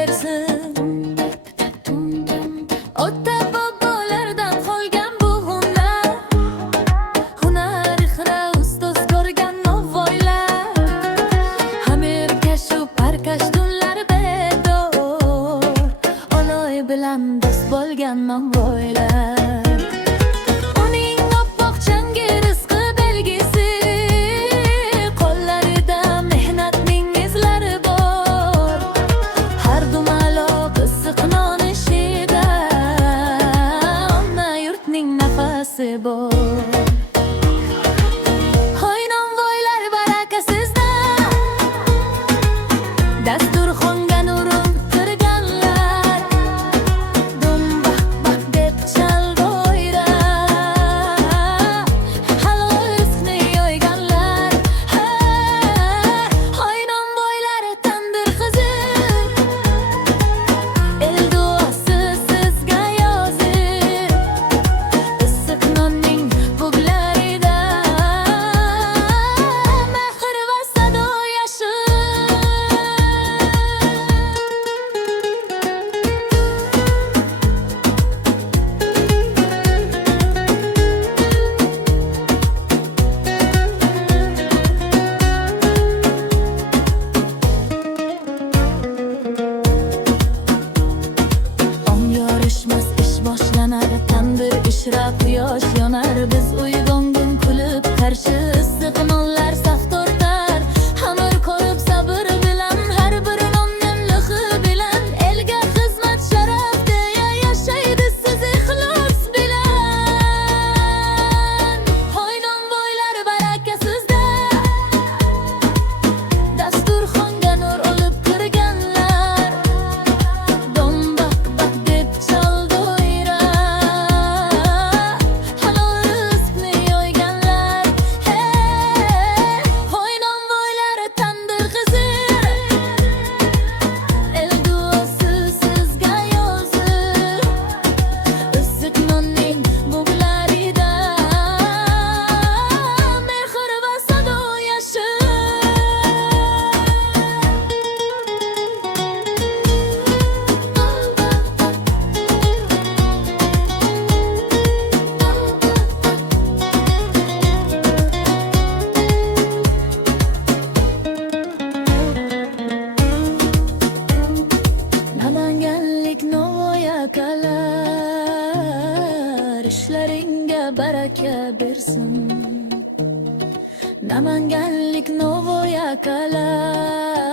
bersin. Ota bobolardan qolgan bu hunar ixra ustoz ko'rgan novvoylar, hamirkash u parkash tunlar bedor, Oloy bilan do'st bo'lgan novvoylar. Uning oppoq changi rizqi belgisi, qo'llarida mehnatning izlari bor, har dumaloq issiq non ishida omma yurtning nafasi bor. Hoy novvoylar barakasizda, dasturxonga nurin kirganlar, do'mbaq baq deb chaldi o'yra, halol rizqni yoyganlar. Hoy novvoylar tandir qizir, el duosi sizga yozir, issiq nonning buglarida mehr va sado yashir. Om yorishmas ish boshlanar, tandir ishra quyosh yonar, biz uyg'ongun kulib qarshi issiq nonlar saf tortar, hamir ko'rib sabr bilan, har bir nonning lixi bilan, elga xizmat sharaf deya yashaydi siz ixlos bilan. Hoy novvoylar barakasizda, dasturxonga nur olib kirganlar, do'mbaq baq deb chaldi o'yra, halol rizqni yoyganlar. Hoy novvoylar tandir qizir, el duosi sizga yozir, issiq nonning buglarida mehr va sado yashir. Namanganlik novvoy akalar, ishlaringga baraka bersin. Namanganlik novvoy akalar,